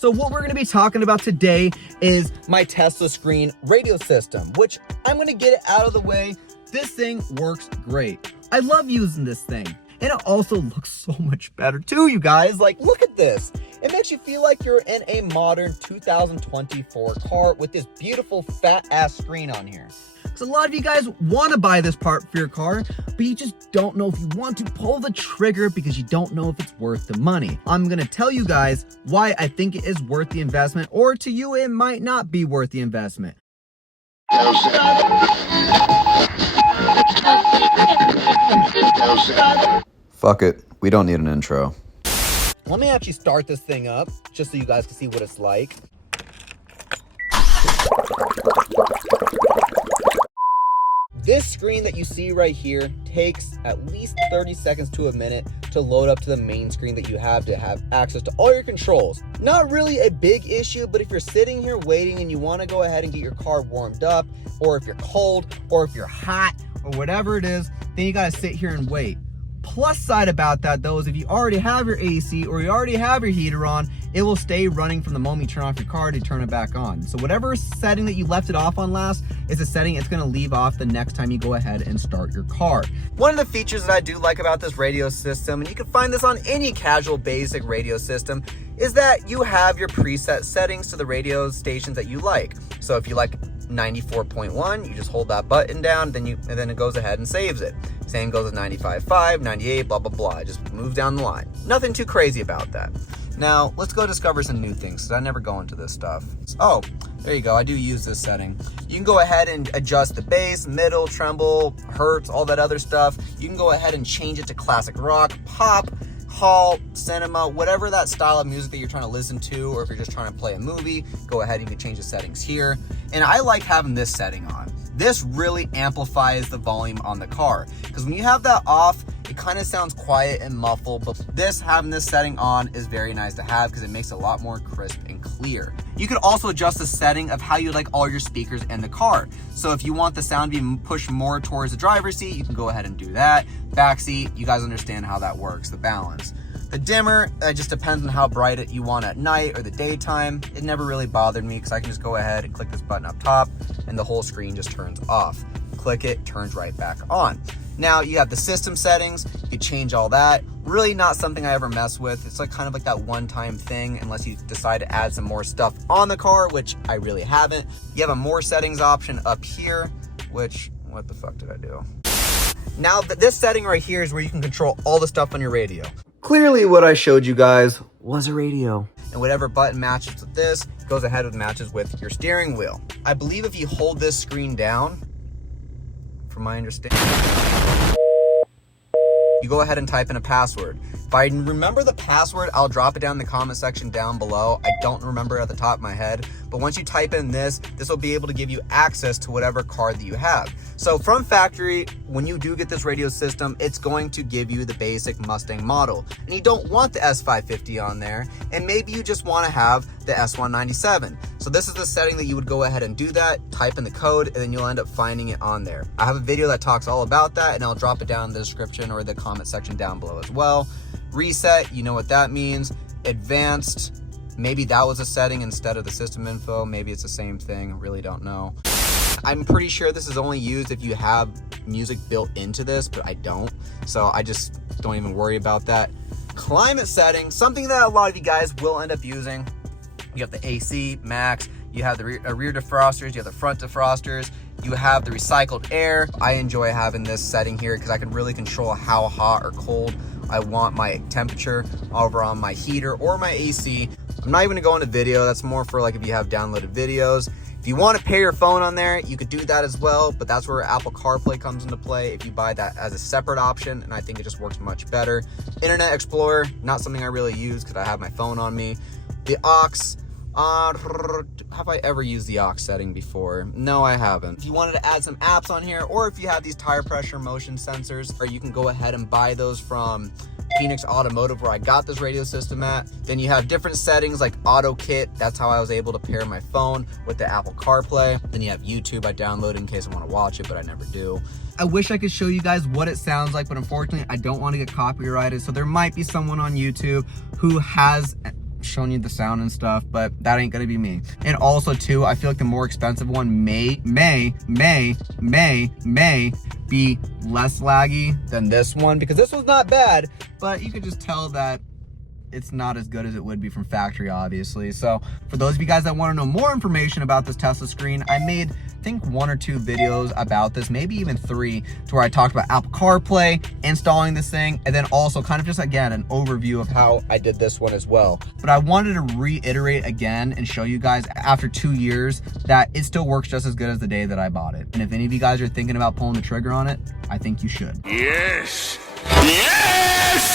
So what we're going to be talking about today is my Tesla screen radio system, which I'm going to get it out of the way. This thing works great. I love using this thing. And it also looks so much better too, you guys. Like, look at this. It makes you feel like you're in a modern 2024 car with this beautiful fat ass screen on here. So a lot of you guys want to buy this part for your car, but you just don't know if you want to pull the trigger because you don't know if it's worth the money. I'm going to tell you guys why I think it is worth the investment, or to you, it might not be worth the investment. Fuck it, we don't need an intro. Let me actually start this thing up just so you guys can see what it's like. This screen that you see right here takes at least 30 seconds to a minute to load up to the main screen that you have to have access to all your controls. Not really a big issue, but if you're sitting here waiting and you want to go ahead and get your car warmed up, or if you're cold, or if you're hot, or whatever it is, then you got to sit here and wait. Plus side about that though is if you already have your AC or you already have your heater on, it will stay running from the moment you turn off your car to turn it back on. So whatever setting that you left it off on last is a setting it's going to leave off the next time you go ahead and start your car. One of the features that I do like about this radio system, and you can find this on any casual basic radio system, is that you have your preset settings to the radio stations that you like. So if you like 94.1, you just hold that button down, and then it goes ahead and saves it. Same goes with 95.5, 98, blah, blah, blah. Just move down the line. Nothing too crazy about that. Now, let's go discover some new things, because I never go into this stuff. Oh, there you go. I do use this setting. You can go ahead and adjust the bass, middle, treble, hertz, all that other stuff. You can go ahead and change it to classic rock, pop, hall, cinema, whatever that style of music that you're trying to listen to, or if you're just trying to play a movie, go ahead and you can change the settings here. And I like having this setting on. This really amplifies the volume on the car, because when you have that off, it kind of sounds quiet and muffled, but having this setting on is very nice to have because it makes it a lot more crisp and clear. You can also adjust the setting of how you like all your speakers in the car. So if you want the sound to be pushed more towards the driver's seat, you can go ahead and do that. Back seat, you guys understand how that works, the balance. The dimmer, it just depends on how bright you want at night or the daytime. It never really bothered me because I can just go ahead and click this button up top and the whole screen just turns off. Click it, turns right back on. Now you have the system settings, you can change all that. Really not something I ever mess with. It's like kind of like that one-time thing unless you decide to add some more stuff on the car, which I really haven't. You have a more settings option up here, which, what the fuck did I do? Now this setting right here is where you can control all the stuff on your radio. Clearly what I showed you guys was a radio. And whatever button matches with this goes ahead with matches with your steering wheel. I believe if you hold this screen down, from my understanding, you go ahead and type in a password. If I remember the password, I'll drop it down in the comment section down below. I don't remember at the top of my head, but once you type in this will be able to give you access to whatever car that you have. So from factory, when you do get this radio system, it's going to give you the basic Mustang model. And you don't want the S550 on there, and maybe you just want to have the S197. So this is the setting that you would go ahead and do that, type in the code, and then you'll end up finding it on there. I have a video that talks all about that, and I'll drop it down in the description or the comment section down below as well. Reset, you know what that means. Advanced, maybe that was a setting instead of the system info. Maybe it's the same thing, really don't know. I'm pretty sure this is only used if you have music built into this, but I don't. So I just don't even worry about that. Climate setting, something that a lot of you guys will end up using. You have the AC, max, you have the rear defrosters, you have the front defrosters, you have the recycled air. I enjoy having this setting here because I can really control how hot or cold I want my temperature over on my heater or my AC. I'm not even gonna go into video. That's more for like if you have downloaded videos. If you want to pair your phone on there, you could do that as well, but that's where Apple CarPlay comes into play if you buy that as a separate option, and I think it just works much better. Internet Explorer, not something I really use because I have my phone on me. The aux, have I ever used the aux setting before? No, I haven't. If you wanted to add some apps on here, or if you have these tire pressure motion sensors, or you can go ahead and buy those from Phoenix Automotive where I got this radio system at. Then you have different settings like Auto Kit. That's how I was able to pair my phone with the Apple CarPlay. Then you have YouTube I download in case I want to watch it, but I never do. I wish I could show you guys what it sounds like, but unfortunately I don't want to get copyrighted. So there might be someone on YouTube who has showing you the sound and stuff, but that ain't gonna be me. And also too, I feel like the more expensive one may be less laggy than this one, because this one's not bad, but you could just tell that it's not as good as it would be from factory, obviously. So for those of you guys that want to know more information about this Tesla screen, I made, I think, 1 or 2 videos about this, maybe even 3, to where I talked about Apple CarPlay, installing this thing, and then also kind of just, again, an overview of how I did this one as well. But I wanted to reiterate again and show you guys after 2 years that it still works just as good as the day that I bought it. And if any of you guys are thinking about pulling the trigger on it, I think you should. Yes! Yes!